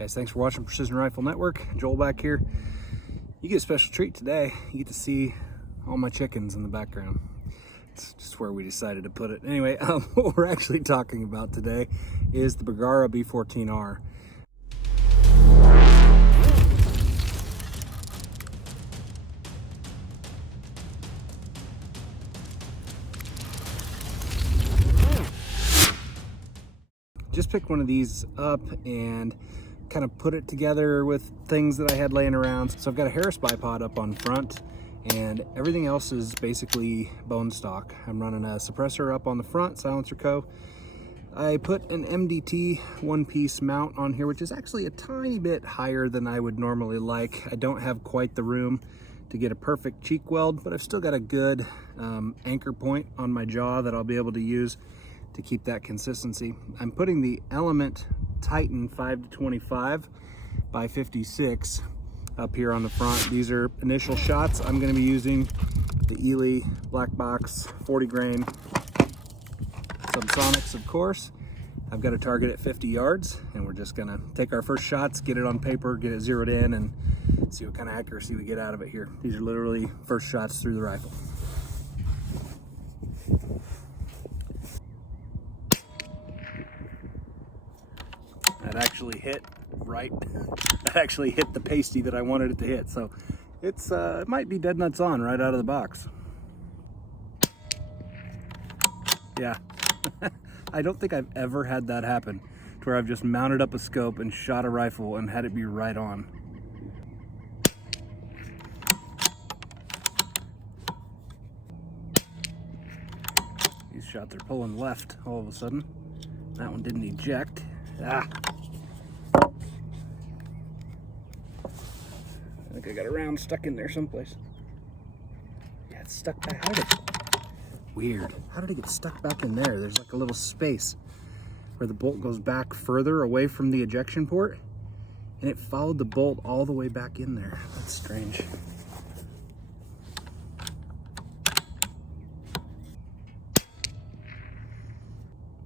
Guys, thanks for watching Precision Rifle Network. Joel back here. You get a special treat today. You get to see all my chickens in the background. It's just where we decided to put it. Anyway, what we're actually talking about today is the Bergara B14R. Just picked one of these up and kind of put it together with things that I had laying around. So I've got a Harris bipod up on front and everything else is basically bone stock. I'm running a suppressor up on the front, silencer co. I put an MDT one-piece mount on here, which is actually a tiny bit higher than I would normally like. I don't have quite the room to get a perfect cheek weld, but I've still got a good anchor point on my jaw that I'll be able to use to keep that consistency. I'm putting the Element Titan 5-25 by 56 up here on the front. These are initial shots. I'm going to be using the Eley black box 40 grain subsonics, of course. I've got a target at 50 yards and we're just gonna take our first shots, get it on paper, get it zeroed in, and see what kind of accuracy we get out of it here. These are literally first shots through the rifle. That actually hit right. That actually hit the pasty that I wanted it to hit. So it's it might be dead nuts on right out of the box. Yeah. I don't think I've ever had that happen to where I've just mounted up a scope and shot a rifle and had it be right on. These shots are pulling left all of a sudden. That one didn't eject. Ah. I think I got a round stuck in there someplace. Yeah, it's stuck back. How did it? Weird. How did it get stuck back in there? There's like a little space where the bolt goes back further away from the ejection port, and it followed the bolt all the way back in there. That's strange.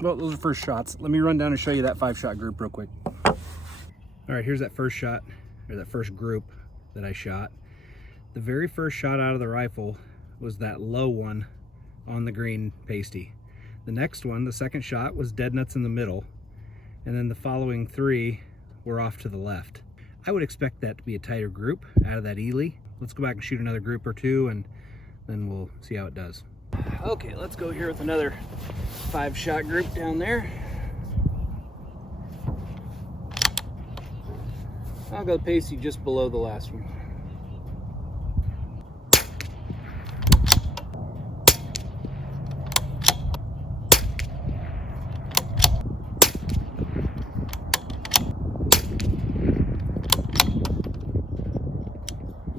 Well, those are first shots. Let me run down and show you that 5-shot group real quick. All right, here's that first shot, or that first group that I shot. The very first shot out of the rifle was that low one on the green pasty. The next one, the second shot, was dead nuts in the middle, and then the following 3 were off to the left. I would expect that to be a tighter group out of that Eley. Let's go back and shoot another group or two, and then we'll see how it does. Okay, let's go here with another 5-shot group down there. I'll go pasty just below the last one.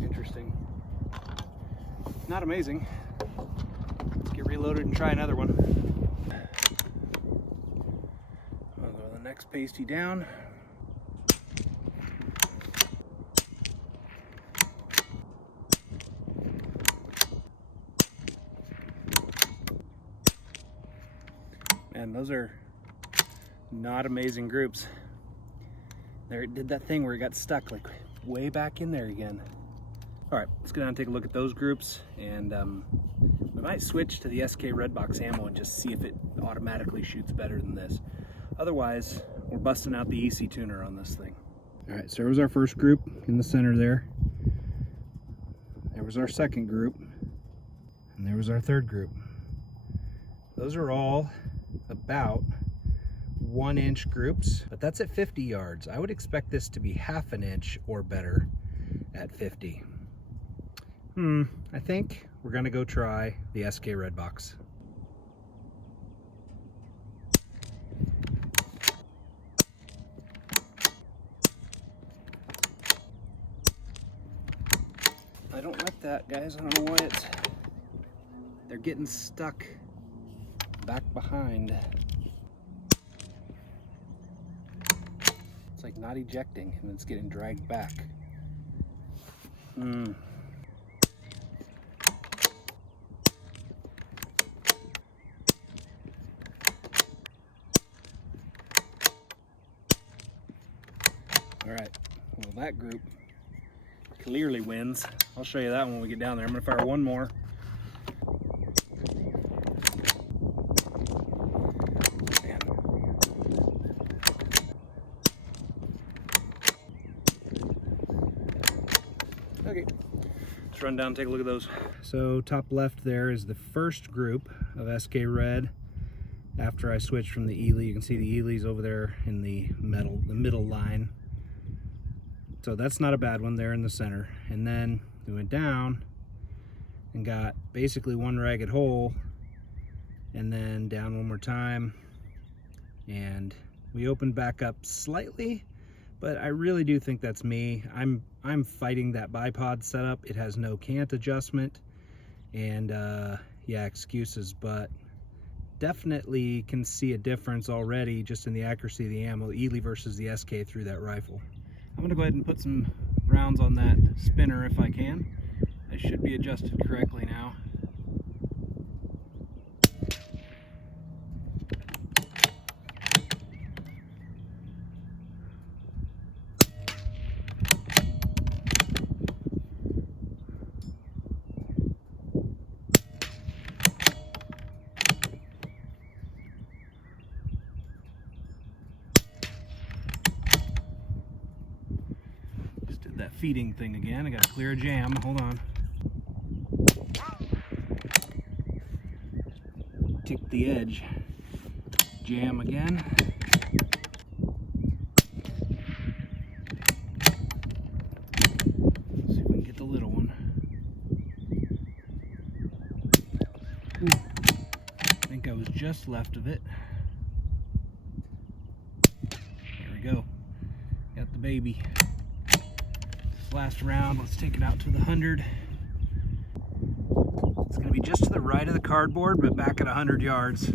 Interesting. Not amazing. Let's get reloaded and try another one. I'll go the next pasty down. And those are not amazing groups. There, it did that thing where it got stuck like way back in there again. All right, let's go down and take a look at those groups, and we might switch to the SK Redbox ammo and just see if it automatically shoots better than this. Otherwise, we're busting out the EC tuner on this thing. All right, so there was our first group in the center there. There was our second group, and there was our third group. Those are all about 1-inch groups, but that's at 50 yards. I would expect this to be half an inch or better at 50. I think we're gonna go try the SK Redbox. I don't like that, guys. I don't know why they're getting stuck back behind. It's like not ejecting and it's getting dragged back. All right, well, that group clearly wins. I'll show you that when we get down there. I'm gonna fire one more. Okay, let's run down and take a look at those. So top left there is the first group of SK Red. After I switched from the Eley, you can see the Eley's over there in the middle line. So that's not a bad one there in the center. And then we went down and got basically one ragged hole, and then down one more time. And we opened back up slightly, but I really do think that's me. I'm fighting that bipod setup. It has no cant adjustment, and yeah, excuses, but definitely can see a difference already just in the accuracy of the ammo, Eley versus the SK through that rifle. I'm gonna go ahead and put some rounds on that spinner if I can. I should be adjusted correctly now. That feeding thing again. I gotta clear a jam. Hold on. Tick the edge. Jam again. Let's see if we can get the little one. Ooh. I think I was just left of it. There we go. Got the baby. Last round, let's take it out to the 100. It's going to be just to the right of the cardboard, but back at 100 yards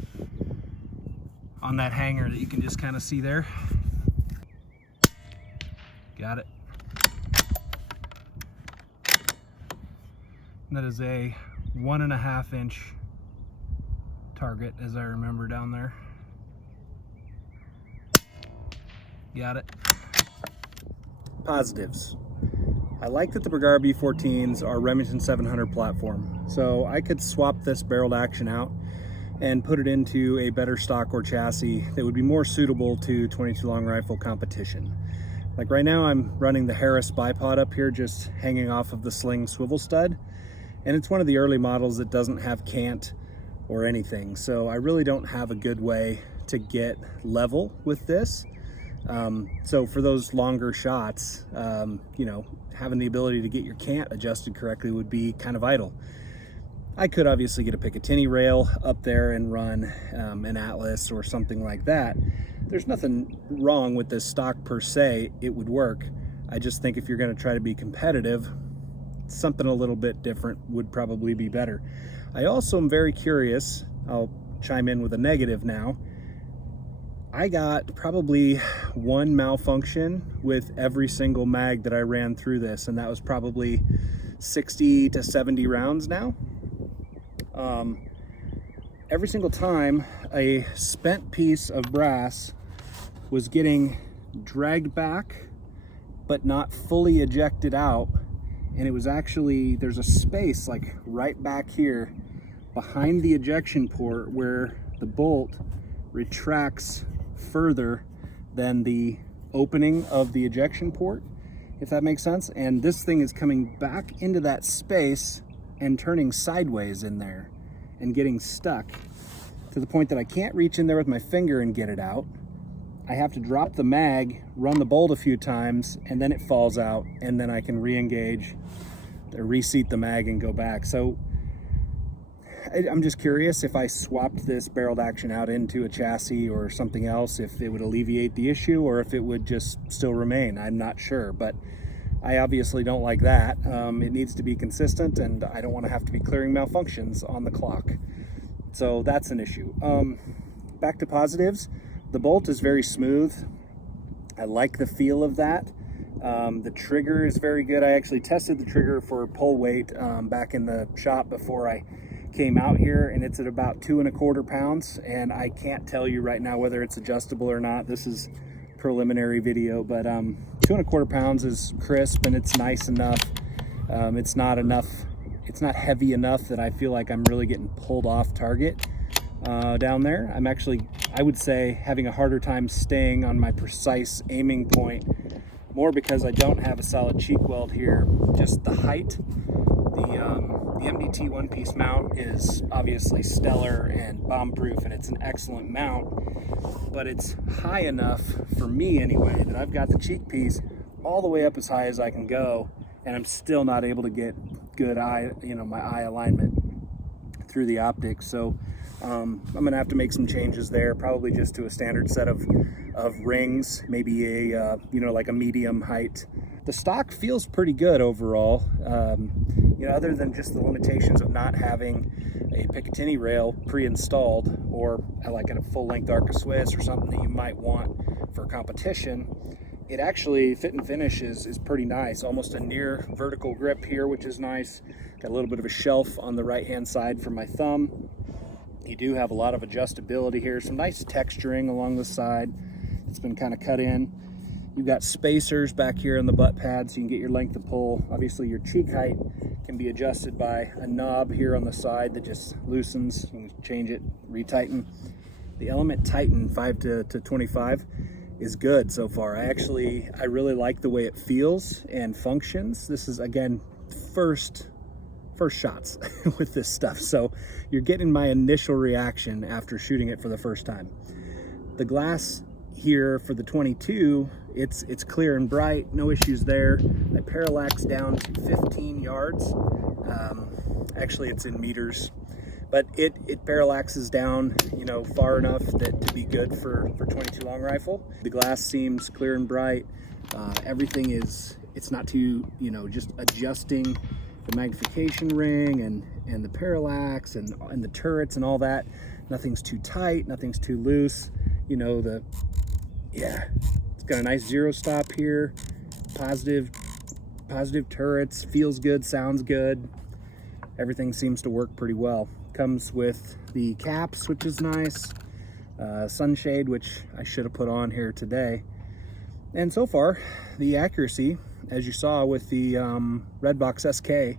on that hanger that you can just kind of see there. Got it. And that is a 1.5 inch target, as I remember down there. Got it. Positives. I like that the Bergara B14s are Remington 700 platform, so I could swap this barreled action out and put it into a better stock or chassis that would be more suitable to 22 long rifle competition. Like right now I'm running the Harris bipod up here, just hanging off of the sling swivel stud, and it's one of the early models that doesn't have cant or anything, so I really don't have a good way to get level with this. So for those longer shots, you know, having the ability to get your cant adjusted correctly would be kind of vital. I could obviously get a Picatinny rail up there and run an Atlas or something like that. There's nothing wrong with this stock per se, it would work. I just think if you're going to try to be competitive, something a little bit different would probably be better. I also am very curious, I'll chime in with a negative now. I got probably one malfunction with every single mag that I ran through this, and that was probably 60 to 70 rounds now. Every single time a spent piece of brass was getting dragged back but not fully ejected out, and it was actually, there's a space like right back here behind the ejection port where the bolt retracts further than the opening of the ejection port, if that makes sense. And this thing is coming back into that space and turning sideways in there and getting stuck to the point that I can't reach in there with my finger and get it out. I have to drop the mag, run the bolt a few times, and then it falls out, and then I can re-engage or reseat the mag and go back. So I'm just curious if I swapped this barreled action out into a chassis or something else, if it would alleviate the issue or if it would just still remain. I'm not sure, but I obviously don't like that. It needs to be consistent, and I don't want to have to be clearing malfunctions on the clock. So that's an issue. Back to positives. The bolt is very smooth. I like the feel of that. The trigger is very good. I actually tested the trigger for pull weight back in the shop before I came out here, and it's at about 2¼ pounds, and I can't tell you right now whether it's adjustable or not. This is preliminary video, but 2¼ pounds is crisp and it's nice enough. It's not heavy enough that I feel like I'm really getting pulled off target down there. I'm actually, I would say, having a harder time staying on my precise aiming point, more because I don't have a solid cheek weld here. Just the height. The MDT one-piece mount is obviously stellar and bomb-proof, and it's an excellent mount, but it's high enough, for me anyway, that I've got the cheek piece all the way up as high as I can go, and I'm still not able to get good eye, my eye alignment through the optics. So I'm gonna have to make some changes there, probably just to a standard set of rings, maybe a like a medium height. The stock feels pretty good overall, other than just the limitations of not having a Picatinny rail pre-installed, or like a full-length Arca Swiss or something that you might want for competition. It actually, fit and finish is pretty nice. Almost a near vertical grip here, which is nice. Got a little bit of a shelf on the right-hand side for my thumb. You do have a lot of adjustability here. Some nice texturing along the side. It's been kind of cut in. You've got spacers back here on the butt pad so you can get your length of pull. Obviously your cheek height can be adjusted by a knob here on the side that just loosens. You can change it, retighten. The Element Titan 5 to 25 is good so far. I really like the way it feels and functions. This is, again, first shots with this stuff, so you're getting my initial reaction after shooting it for the first time. The glass here for the 22, it's clear and bright, no issues there. I parallax down to 15 yards. Actually, it's in meters, but it parallaxes down, far enough that to be good for 22 long rifle. The glass seems clear and bright. Everything it's not too, just adjusting the magnification ring and the parallax and the turrets and all that. Nothing's too tight, nothing's too loose. It's got a nice zero stop here. Positive turrets, feels good, sounds good. Everything seems to work pretty well. Comes with the caps, which is nice. Sunshade, which I should have put on here today. And so far, the accuracy, as you saw with the Redbox SK,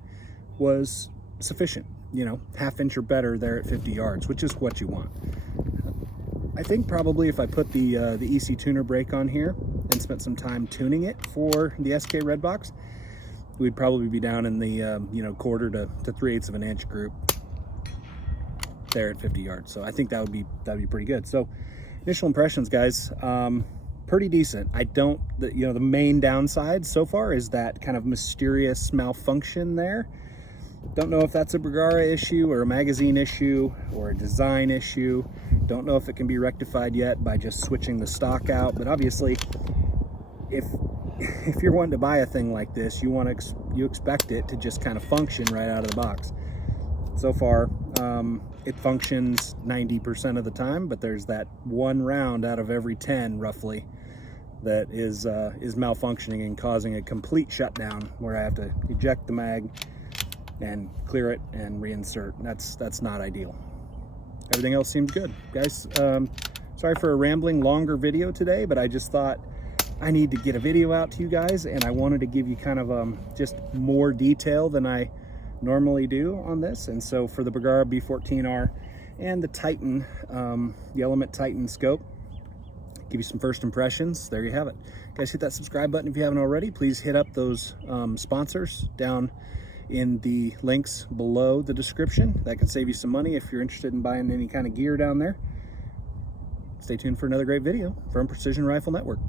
was sufficient. Half inch or better there at 50 yards, which is what you want. I think probably if I put the EC tuner brake on here and spent some time tuning it for the SK Redbox, we'd probably be down in the 1/4 to 3/8 of an inch group there at 50 yards. So I think that'd be pretty good. So initial impressions, guys, pretty decent. The main downside so far is that kind of mysterious malfunction there. Don't know if that's a Bergara issue or a magazine issue or a design issue. Don't know if it can be rectified yet by just switching the stock out. But obviously, if you're wanting to buy a thing like this, you expect it to just kind of function right out of the box. So far, it functions 90% of the time, but there's that one round out of every 10 roughly that is malfunctioning and causing a complete shutdown where I have to eject the mag and clear it and reinsert. That's not ideal. Everything else seems good, guys. Sorry for a rambling longer video today, but I just thought I need to get a video out to you guys, and I wanted to give you kind of just more detail than I normally do on this. And so for the Bergara B14R and the Titan, the Element Titan scope, give you some first impressions. There you have it. Guys, hit that subscribe button if you haven't already. Please hit up those sponsors down in the links below the description. That can save you some money if you're interested in buying any kind of gear down there. Stay tuned for another great video from Precision Rifle Network.